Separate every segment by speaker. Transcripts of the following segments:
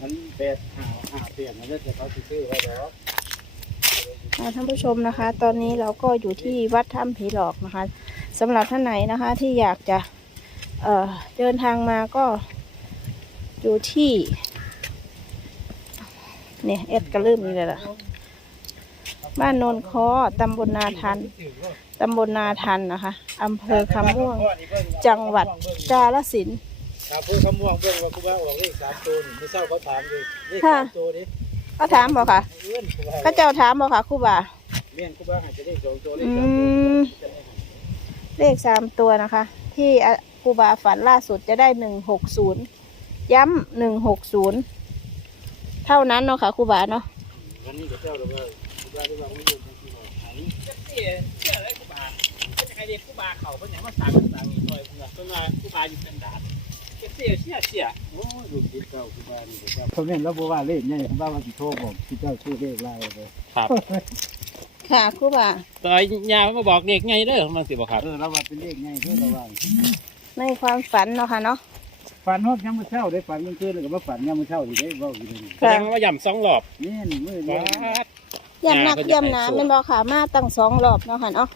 Speaker 1: มันเป็ดหาหาเปลี่ยนมันจะเขาซื้อไว้แล้ว
Speaker 2: อ่าท่านผู้ชมนะคะ ตอนนี้เราก็อยู่ที่วัดถ้ำผีหลอกนะคะสำหรับท่านไหนนะคะ ที่อยากจะเอ่อเดินทางมาก็อยู่ที่เนี่ยเอ็ดกระลืมนี่เลยล่ะ บ้านโนนคอตำบลนาทัน ตำบลนาทันนะคะอำเภอคำม่วง จังหวัดกาฬสินธุ์
Speaker 1: ครับพูดคำม่วงเบื้องว่ากูบ้าออกเลขสามตัวนี่ไม่เศร้าเขาถามเลยเลข
Speaker 2: ค่ะ
Speaker 1: สามตัวนี้
Speaker 2: เขาถามบอกค่ะ
Speaker 1: เอื้อนกูบ้า
Speaker 2: ก็เจ้าถามบอกค่ะครูบา
Speaker 1: เมี่ยงกูบ้าหาจะได้สองตัวเลข
Speaker 2: อื
Speaker 1: สามตัว
Speaker 2: มเลขสามตัวนะคะ ที่อะครูบาฝันล่าสุดจะได้หนึ่งหกศูนย์ย้ำหนึ่งหกศูนย์เท่านั้นเนาะค่ะครูบาเนาะ
Speaker 1: วันนี้ก็เจ้าเราว่ากูบ้าได้ว่าไม่ยืนทั้งที่หรอกอันนี้
Speaker 3: เสียเสียอะไรกูบาก็จะใครเรียกกูบาเขาเป็นอย่างมาสร้างสร้างอีกหน่อยเพื่อนต้นว่ากูบาอยู่กันดาดเสียเสียเสีย
Speaker 1: โอ้ยลูกศิษย์เจ้ากูบ้านี่ก็เจ้าเขาเนี่ยเราบอกว่าเลขเนี่ยกูบ้าว่าสิโทรบอกที่เจ้าชื่อเลขอะไรเลย
Speaker 3: ครับ
Speaker 2: ค่ะครูบา
Speaker 3: ตอนยามาบอกเด็กไงเด้อมันสิบอกครับ
Speaker 1: เออเราว่าเป็นเลขไงเพื่อเราว่า
Speaker 2: ในความฝันเนาะค่ะเนาะ
Speaker 1: ฝันฮอดยังมือเช้าได้ฝันยังคืนเลยก็มาฝันยังมือเช้าอยู่ได้เว่าอยู่เลย
Speaker 3: แสดงว่าย่ำสองรอบ
Speaker 1: นี่นมือเดียว
Speaker 2: ย่ำหนักย่ำหนาเป็นบอกค่ะมาตั้งสองรอบเนาะค่ะเนาะ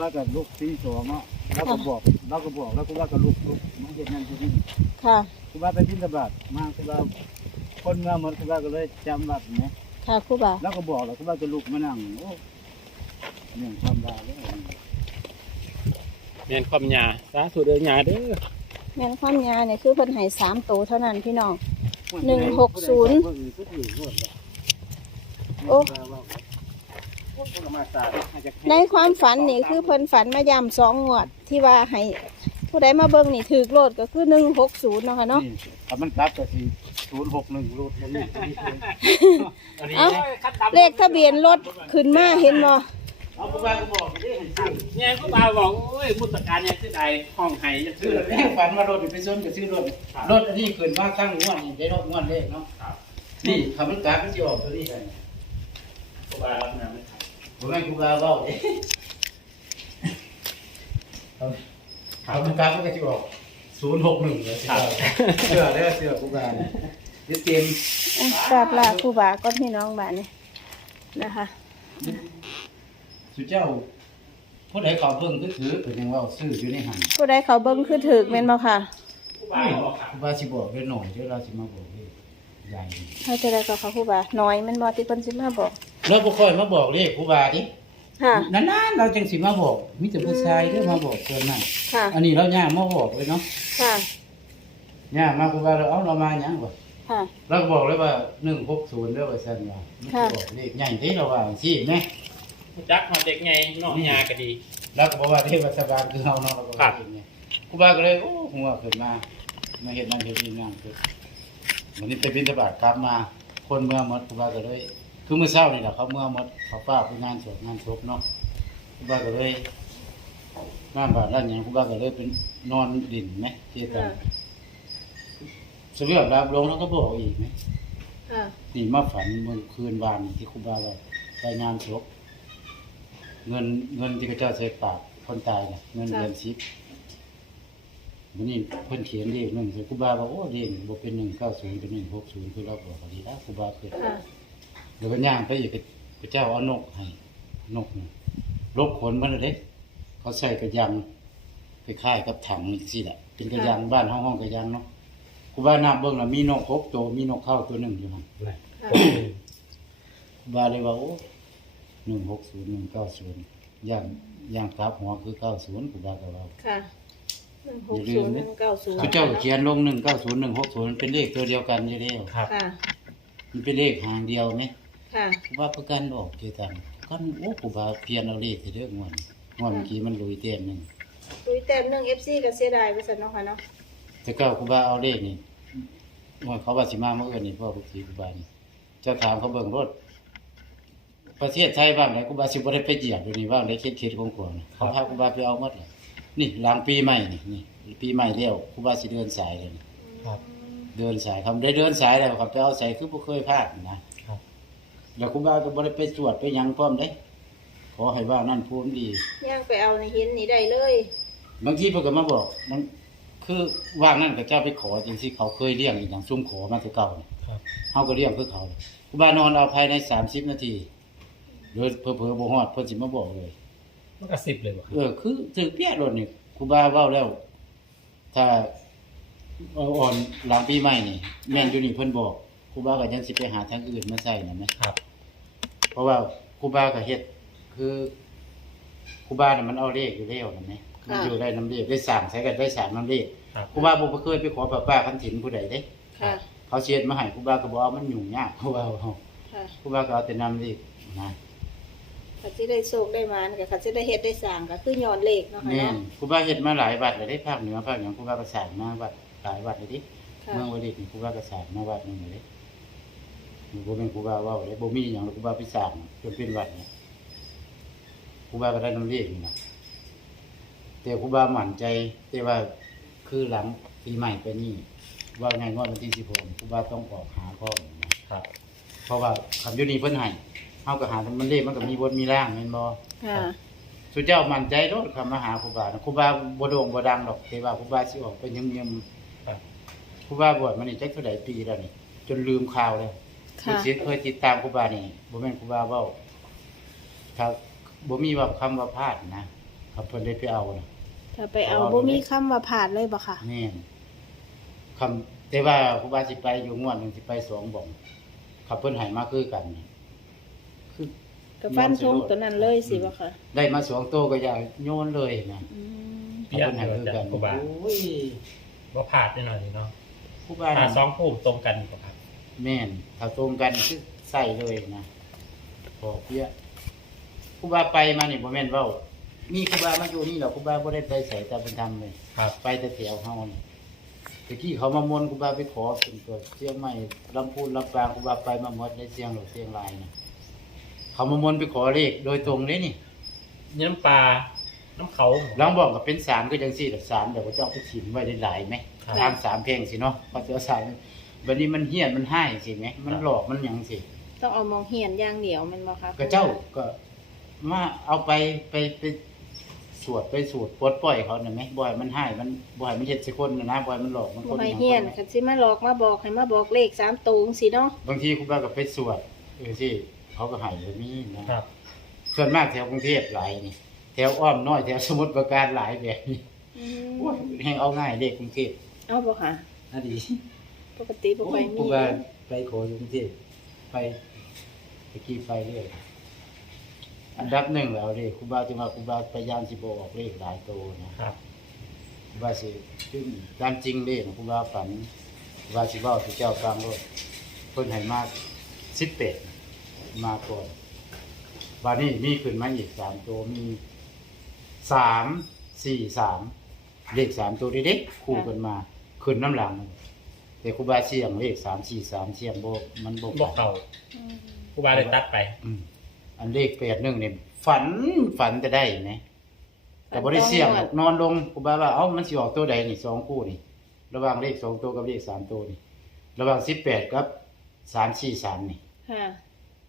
Speaker 1: ว่ากับลูกที่สองเนาะเราก็บอกเราก็บอกแล้วก็ว่ากับลูกลูกมันเห็นนั่นที่นี่
Speaker 2: ค่ะ
Speaker 1: คือว่าไปบินตบาทมาคือว่าคนเมืองหมดคือว่าก็เลยจำบัตรเนี่ย
Speaker 2: ค่ะครูบา
Speaker 1: แล้วก็บอกแล้วคือว่าจะลูกมานั่งโอ้เนี่ยความดาเลย
Speaker 3: เรียนความยาสาธุเด้อยาเด้อ
Speaker 2: แม่นความยาเนี่ยคือเพิ่นให้สามตัวเท่านั้นพี่น้องหนึ่งหกศูนย์โอ้ ในความฝันนี่คือเพิ่นฝันมาย้ำสองงวดที่ว่าให้ผู้ใดมาเบิ่งนี่ถือโลดก็คือหนึ่งหกศูนย์เนาะค่ะเนาะ
Speaker 1: ถ้ามันกลับก็สี่ศูนย์หกหนึ่งรูดมันนี่
Speaker 2: เอ้าเลขทะเบียนรถขึ้นมาเห็นบ่
Speaker 1: เอาไปก็บอกได้เห็นชื่อ
Speaker 3: เนี่ยกูบาบอกโอ้ยมุตการเนี่ยคือใดห้องไห้จะ
Speaker 1: ชื่
Speaker 3: ชื่
Speaker 1: อ
Speaker 3: อ
Speaker 1: แม่ฝันว่ารถไปส้นกับชื่อรถรถอันนี้ขึ้นมาตั้งงวดนี่ได้รถงวดเลขเนาะนี่ถ้ามันกลับมันจะออกตัวนี้กัน
Speaker 3: กูบารับนะไม่ทัน
Speaker 1: ผมให้ครูบาเบ้าเด้เอาเอามันกลางมันก็จะออกศูนย์หกหนึ่งเลยสิครับเสื้อเด้อเสื้อครูบาเนี่ยยึดเกม
Speaker 2: อะกราบลาครูบาก็พี่น้องบ้านนี่นะคะ
Speaker 1: สุเจ้าผู้ใดเขาเบิ่งก็ถือเป็นยังว่าซื้ออยู่ในหัน
Speaker 2: ผู้ใดเขาเบิ่งคือถือแม่นบ่ค่ะ
Speaker 3: กูบาบอกครับ
Speaker 1: ครูบาสิบอกเด้อหน่อยเดี๋ยวเราสิมาบอกเด้อใหญ่
Speaker 2: ให้จะได้กับเขาครูบาน้อยแม่นบ่ที่เพิ่นสิมาบอก
Speaker 1: เราบ่ค่อยมาบอกเลขครูบาดิ
Speaker 2: ค่ะ
Speaker 1: นานๆเราจังสิมาบอกมีแต่ผู้ชายเด้อมาบอกเกินนั้น
Speaker 2: ค่ะ
Speaker 1: อันนี้เราย่างมาบอกเลยเนาะ
Speaker 2: ค่ะ
Speaker 1: ย่างมาครูบาเราเอาเรามาหยังบ่
Speaker 2: ค่ะ
Speaker 1: เราก็บอกเลยว่าหนึ่งหกศูนย์เด้อว่าซั่นว่ามันสิบอกเลขใหญ่ที่เราว่าสิแม่
Speaker 3: จักมาเด็กไงน้องยาก็ดี
Speaker 1: แล้วก็บอกว่าเทศบาลคือเฮาเนาะเราก็ว่าอย่างเงี้ยครูบาก็เลยโอ้หัวขึ้นมามาเฮ็ดนั่นเฮ็ดนี่นั่นคือวันนี้ไปบิณฑบาตกลับมา คนเมืองหมดครูบาก็เลย คือมื้อเช้านี่แหละเขาเมืองหมดเขาป้าไปงานศพงานศพเนาะครูบาก็เลยงานบาดร้านหยังครูบาก็เลยเป็นนอนดินไหมที่กันสเรียบรับลงแล้วก็บอกอีกไหม
Speaker 2: ค่ะ
Speaker 1: นี่มาฝันเมื่อคืนวานนี่ที่ครูบาว่าไปงานศพเงินเงินที่เขาเจ้าใส่ปากคนตายเนี่ยเงินเดือนสิบวันนี้เพิ่นเขียนเลขหนึ่งใส่ครูบาบอกโอ้เลขบ่เป็นหนึ่งเก้าศูนย์เป็นหนึ่งหกศูนย์คือเราบอกเขาดีแล้วครูบาคือ
Speaker 2: ค่ะ
Speaker 1: เดี๋ยวก็ย่างไปอีกพระเจ้าเอานกให้นกนี่ลบขนมันเลยเด้เขาใส่กระยังคล้ายๆกับถังนี่สิแหละเป็นกระยังบ้านห้องห้องกระยังเนาะครูบานับเบิ่งแล้วมีนกหกตัวมีนกเข้าตัวหนึ่งอยู่หั่น
Speaker 2: ค่ะ
Speaker 1: บาเลยว่าโอ้หนึ่งหกศูนย์หนึ่งเก้าศูนย์ย่างย่างกลับหัวคือเก้าศูนย์กูบากับเรา
Speaker 2: ค่ะหนึ่งหกศูนย์หนึ่งเก้าศูนย์
Speaker 1: คือเจ้าก็เขียนลงหนึ่งเก้าศูนย์หนึ่งหกศูนย์เป็นเลขตัวเดียวกันอยู่แล้ว
Speaker 3: ครับ
Speaker 2: ค่ะ
Speaker 1: มันเป็นเลขหางเดียวไหม
Speaker 2: ค่ะ
Speaker 1: กูว่าประกันออกเกี่ยวกันกันโอ้กูบาเพียนเอาเลขที่เรื่องงวดงวดเมื่อกี้มันลุยเต้นหนึ่ง
Speaker 2: คุยแต้มหนึ่งเอฟซีก็เสียดายไปสันเนาะค่ะเนาะ
Speaker 1: แต่ก็กูบาเอาเลขนี่งวดเขาว่าสิมาเมื่ออื่นนี่พ่อทุกทีกูบานี่เจ้าถามเขาเบิ่งรถประเทศไทยบ้างไหนกูบาสิบ่ได้ไปเหยียบเดี๋ยวนี้ว่างได้คิดๆของกวนะเขาพากูบาไปเอาหมดเลยนี่หลังปีใหม่นี่นี่ปีใหม่แล้วกูบาสิเดินสายเลยนี่
Speaker 3: ครับ
Speaker 1: เดินสายคำได้เดินสายแล้วครับไปเอาสายคือบ่เคยพลาดนะครับ แล้วกูบาก็บ่ได้ไปตรวจไปหยังพร้อมเด้ ขอให้ว่านั่นพูนดี
Speaker 2: ย่างไปเอาในหินนี่ได้เลย
Speaker 1: บางทีเพิ่นก็มาบอกมันคือว่างนั่นก็เจ้าไปขอจริงที่เขาเคยเลี้ยงอีกอย่างซุ่มขอมาแต่เก่าเนี่ย
Speaker 3: ครับ
Speaker 1: เฮาก็เลี้ยงคือเขาครูบานอนเอาภายใน30นาทีหรือเผลอๆบ่ฮอดเพิ่นสิมาบอกเลย
Speaker 3: มันก็สิบเลยว่ะ
Speaker 1: เออคือถือเปียรถนี่ครูบาเว้าแล้ว ถ้าเอาอ่อนหลังปีใหม่นี่ แม่นอยู่นี่เพิ่นบอก ครูบาก็ยังสิไปหาทางอื่นมาใส่นั่นแหม
Speaker 3: ครับ
Speaker 1: เพราะว่าครูบาก็เฮ็ดคือครูบาน่ะมันเอาเลขอยู่แล้วนั่นแหมมันอยู่ได้น้ำเลขได้สร้างใช้กันได้สร้างน้ำเลข
Speaker 3: ครับ
Speaker 1: ครูบาบ่เคยไปขอป้าป้าคันถินผู้ใดเด้
Speaker 2: ค่ะ
Speaker 1: เขาเชียดมาให้ครูบาก็บอกว่ามันยุ่งยากครูบาเอา
Speaker 2: ค่ะ
Speaker 1: ครูบาก็เอาแต่น้ำเลขนะ
Speaker 2: เขาจะได้โชคได้มานกับเขาจะได้เฮ็ดได้สร้างก็คือย้อนเลขเนาะค่ะ
Speaker 1: แม่น
Speaker 2: เนาะ
Speaker 1: ครูบาเฮ็ดมาหลายวัดแล้วได้ภาคเหนือภาคเหนือครูบาก็สร้างมาวัดหลายวัดเลยดิ
Speaker 2: ค่ะ
Speaker 1: เมืองวลิตนี่ครูบาก็สร้างมาวัดหนึงเลย บ่แม่นครูบาเว้าเลยบ่มีหยังหรอกครูบาไปสร้างจนเป็นวัดเนี่ยครูบาก็ได้น้ำเลขนี่นะแต่ครูบามั่นใจ แต่ว่าคือหลังปีใหม่ไปนี่ว่าไงงวดวันที่16ครูบาต้องออกหาข้อมูลนะครับ เพราะว่าคำอยู่นี่เพิ่นให้เฮาก็หามันเลขมันก็มีบนมีร่างแม่นบ่
Speaker 2: ค่ะ
Speaker 1: สุเจ้ามั่นใจโลดคำมาหาครูบานะครูบาบ่โด่งบ่ดังดอกแต่ว่าครูบาสิออกไปเงียบ
Speaker 3: ครับ
Speaker 1: ๆครูบาบวชมานี่จักเท่าใดปีแล้วนี่จนลืมข่าวแล้ว
Speaker 2: ค่ะ
Speaker 1: ลูกศิษย์เคยติดตามครูบานี่บ่แม่นครูบาเว้าถ้าบ่มีว่าคำว่าพลาดนะครับเพิ่นได้ไปเอานะ
Speaker 2: ถ้าไปเอาบ่มีคำว่าผ่านเลยบ่ค่ะ
Speaker 1: แม่นคำแต่ว่าครูบาสิไปอยู่งวดหนึงสิไปสองบ่องขับเพิ่นให้มาคือกันนี่คือ
Speaker 2: ก็ฟันธงตัวนั้นเลยสิบ่ค่ะ
Speaker 1: ได้มาสองโตก็อย่าโยนเลยนะ
Speaker 2: อืม
Speaker 3: เปลี่ยนเลยจ้ะครูบา
Speaker 1: โอ้ย
Speaker 3: ว่าผ่านแน่นอนเนาะ
Speaker 1: ครูบา
Speaker 3: ผ่า
Speaker 1: น่ะ
Speaker 3: นสองภูมิตรงกันกว่าครับ
Speaker 1: แม่นถ้าตรงกันคือใส่เลยนะพอเพี้ยครูบาไปมานี่บ่แม่นเว้ามีครูบามาอยู่นี่หรอกครูบาบ่ได้ไปใส่ตาเป็นธรรมเลย
Speaker 3: ครับ
Speaker 1: ไปแต่แถวเฮานี่ตะกี้เขามามนต์ครูบาไปขอเป็นตัวเชียงใหม่ลำพูนลำปางครูบาไปมาหมดในเชียงหลอกเชียงรายนะเขามามนต์ไปขอเลขโดยตรงเลยนี่
Speaker 3: น้ำปลา น้ำเขา
Speaker 1: ลองบอกกับเป็นสามก็จังซี่ดอกสามเดี๋ยวก็จะเอาไปถิ่มไว้ได้หลายไหม
Speaker 3: ครับ
Speaker 1: ทางสามเพลงสิเนาะพอเจอสาม บัดนี้มันเฮี้ยนมันให้สิไหมมันหลอกมันหยังสิ
Speaker 2: ต้องเอามองเหียนอย่างเดียวแมันบ่คะ
Speaker 1: ก็เจ้าก็มาเอาไปไปไปสวดไปสวดปลดปล่อยเขาน่ะไหมบ่อยมันให้มันบ่อยมันเฮ็ดสิคนน่ะนะบ่อยมันหลอกมันค
Speaker 2: บ่
Speaker 1: น
Speaker 2: ให้
Speaker 1: หง
Speaker 2: เหียน
Speaker 1: ค
Speaker 2: คันสิมาหลอกมาบอกให้มาบอกเลข3ตัวจังซี่เนาะ
Speaker 1: บางทีครูบาก็ไปสวดเออสิเขาก็ให้แบบนี้นะ ครับ ส่วนมากแถวกรุงเทพหลายนี่แถวอ้อมน้อยแถวสมุทรปราการหลายแบบนี้
Speaker 2: อื
Speaker 1: โอ้ย
Speaker 2: ม
Speaker 1: แห่งเอาง่ายเด็กกรุงเทพ
Speaker 2: เอาบ่ค่ะ
Speaker 1: น่าดี
Speaker 2: ปกติบ่ค่อย
Speaker 1: ค
Speaker 2: มี
Speaker 1: รูบาไปขออยู่กรุงเทพไปตะกี้ไปเรื่อยอันดับหนึ่งแล้วเด้ครูบาที่ว่าครูบาพยายามสิบออกเลขหลายตัวนะครับครูบาสิซึ่งตามจริงเด้นะครูบาฝันครูบาสิเว้าสิเจ้าฟังโลดเพิ่นให้มา18มาก่อนบาดนี้มีขึ้นมาอีกสามตัวมีสามสี่สามเลขสามตัวเด็กๆคู่กันมาขึ้นน้ำหลัง แต่ครูบาเสียงเลขสามสี่สามเสียงโบมันโบ
Speaker 3: บอกเขา
Speaker 2: อืม
Speaker 3: ครูบาเลยตัดไป
Speaker 1: อืมอันเลขแปดหนึ่งเนี่ยฝันฝันจะได้ไหมแต่บริเสียงหรอกนอนลงครูบาว่าเอ้ามันสิออกตัวใดนี่สองคู่นี่ ระหว่างเลขสองตัวกับเลขสามตัวนี่ ระหว่างสิบแปดกับสามสี่สามนี่
Speaker 2: ค่ะ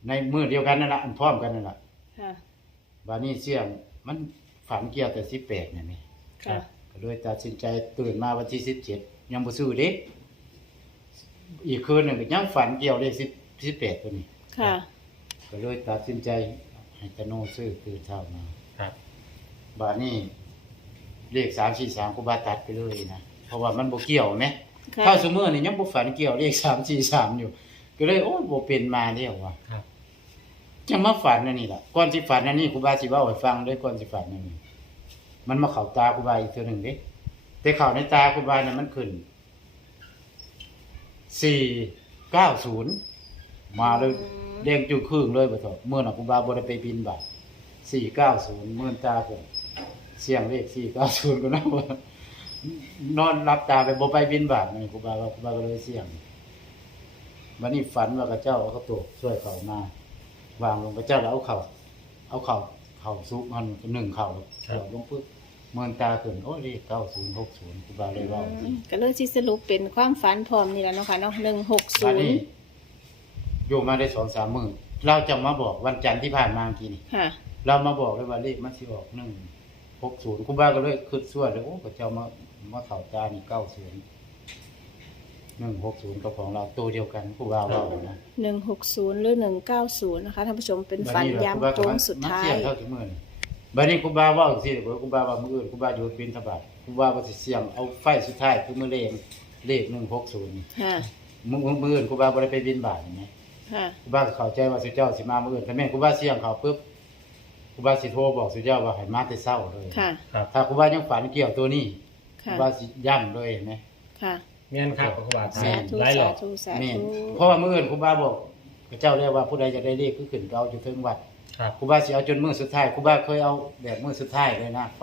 Speaker 1: ในมือเดียวกันนั่นแหละอันพร้อมกันนั่นแหละ
Speaker 2: ค่ะ
Speaker 1: บานี้เสียงมันฝันเกี่ยวแต่สิบแปดนี่นนี่
Speaker 2: ค่ะ
Speaker 1: ก็เลยตัดสินใจตื่นมาวันที่สิบเจ็ดยังบ่ซื้อเด็ก อีกคืนหนึ่งก็ยังฝันเกี่ยวเลขสิบสิบแปดตัวนี้
Speaker 2: ค่ะ
Speaker 1: ก็เลยตัดสินใจให้ตะโนซื้อตื่นเช้ามา
Speaker 3: ครับ
Speaker 1: บาทนี้เลขสามสี่สามก็บาตัดไปเลยนะเพราะว่ามันบ่เกี่ยวไหม
Speaker 2: ค่ะ
Speaker 1: ข้าวสมือนี่ยังบ่ฝันเกี่ยวเลขสามสี่สามอยู่ ก็เลยโอ้ยบ่เป็นมาแล้วว่ะ
Speaker 3: ครับ
Speaker 1: จังมาฝันอันนี้ล่ะก่อนสิฝันอันนี้ครูบาสิเว้าให้ฟังเด้วยก่อนสิฝันอันนี้ มันมาเข้าตาครูบาอีกเทื่อหนึงเด้แต่เข้าในตาครูบาเนี่ยมันขึ้น สี่เก้าศูนย์มาเลยแดงจุดครึ่งเลยบ่เถอะเมื่อน่ะครูบาบ่ได้ไปบินบาท490มื่นตาเพิ่นเสียงเลข490ก็นะว่านอนรับตาไปบ่ไปบินบาทนี่ครูบาว่าครูบาก็เลยเสียงวันนี้ฝันว่าพระเจ้าเอากระโตกช่วยเขามาวางลงพระเจ้าแล้วเอาเขาเอาเขาเขาซุกมันหนึ่งเขาเสือลงปึ๊บ เมื่อตาขึ้นโอ้เลข9060ครูบาเลยเว่าสิ
Speaker 2: ก็เลยสิสรุปเป็นความฝันพร้อมนี่แหละเนาะค่ะเนาะ
Speaker 1: บัดนี้
Speaker 2: 160
Speaker 1: อยู่มาได้2-3มื้อเราจะมาบอกวันจันทร์ที่ผ่านมาเมื่อกี้นี่
Speaker 2: ค่ะ
Speaker 1: เรามาบอกเลยว่าเลขมันสิออกหนึ่งหกศูนย์ครูบาก็เลยคิดส่วนเลยโอ้พระเจ้ามามาเข่าจานี่เก้าศูนย์หนึ่งหกศูนย์กับของเราตัวเดียวกันครูบาว่านะ
Speaker 2: หนึ่งหกศูนย์หรือหนึ่งเก้าศูนย์นะคะท่านผู้ชมเป็นฝันย้ำโค้งสุดท้าย
Speaker 1: มันเสี่ยงเท่าที่มือนี่ บัดนี้ครูบาเว่าสิเดี๋ยวครูบาว่ามืออื่นครูบาอยู่บินทบาทครูบาว่าสิเสี่ยงเอาไฟสุดท้ายคือมือเลงเลขหนึ่งหกศูนย์
Speaker 2: ค่ะ
Speaker 1: มือมืออื่นครูบาบ่ได้ไปบินบาทเห็นไหม
Speaker 2: ค่ะ
Speaker 1: ครูบาก็เข้าใจว่าสุเจ้าสิมามืออื่นถ้าแม่นครูบาเสี่ยงเขาปุ๊บครูบาสิโทรบอกสุเจ้าว่าให้มาแต่เช้าเลย
Speaker 2: ค่ะ
Speaker 3: ครับ
Speaker 1: ถ้าครูบายังฝันเกี่ยวตัวนี้ค
Speaker 2: ค่ะ
Speaker 1: รูบาสิย้ำเลยเห็นไหม
Speaker 2: ค่ะ
Speaker 3: เงี้ยครับครูบา
Speaker 2: สาธุ
Speaker 3: ไล่หล
Speaker 2: สา
Speaker 3: อก
Speaker 2: ธุสา
Speaker 1: แม่น
Speaker 2: ธุ
Speaker 1: เพราะว่ามืออื่นครูบาบอกพระเจ้าเรียกว่าผู้ใดจะได้เลขคือขึ้นเก่าอยู่เทิงวัด
Speaker 3: ครับ
Speaker 1: ครูบาสิเอาจนมือสุดท้ายครูบาเคยเอาแบบมือสุดท้ายเลยนะไฟ